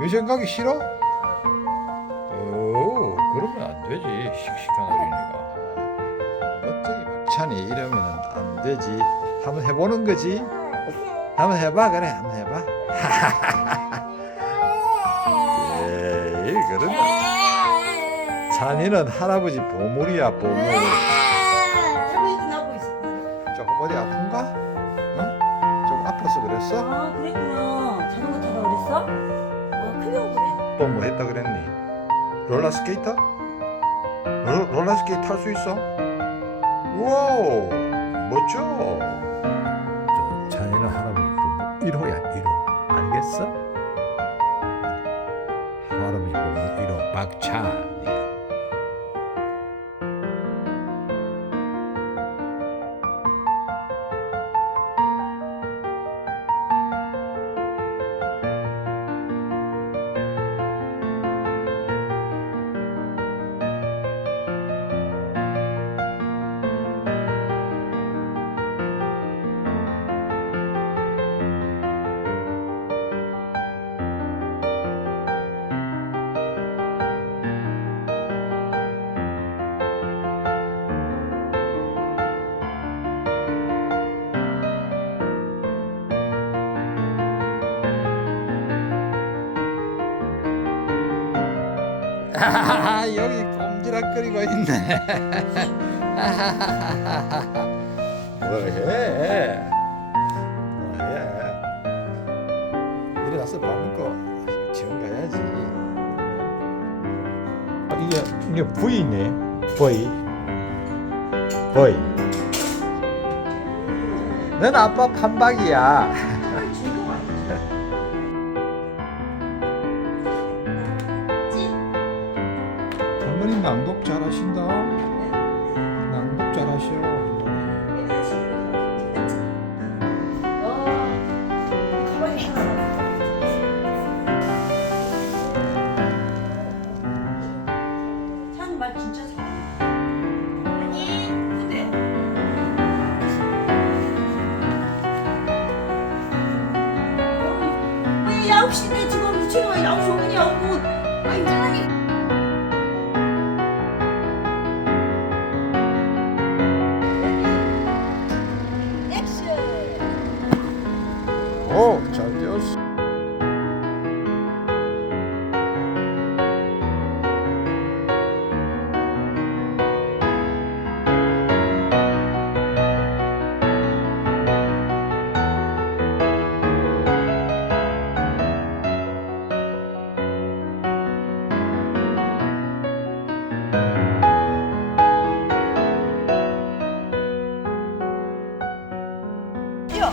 여행 가기 싫어? 오, 그러면 안 되지. 씩씩한 어린이가. 어떻게 박찬이 이러면 안 되지. 한번 해보는 거지. 한번 해봐, 그래. 한번 해봐. 에이, 그런. 찬이는 할아버지 보물이야, 보물. 또 뭐 했다 그랬니? 롤러스케이터? 롤, 롤러스케이트 탈 수 있어? 우와 멋져 자네는 할아버지 부모 1호야 1호 알겠어? 할아버지 부모 1호 박찬 아하하하, 여기 꼼지락거리고 있네. 뭐해? 뭐해? 일어나서 밥 먹고 지금 가야지. 아, 이게 이게 부이네. 부이. 부이. 넌 아빠 판박이야. 낭독 잘하신다. 낭독 잘하셔. 아홉 시인데 지금 시 오분이야고 아니 뛰어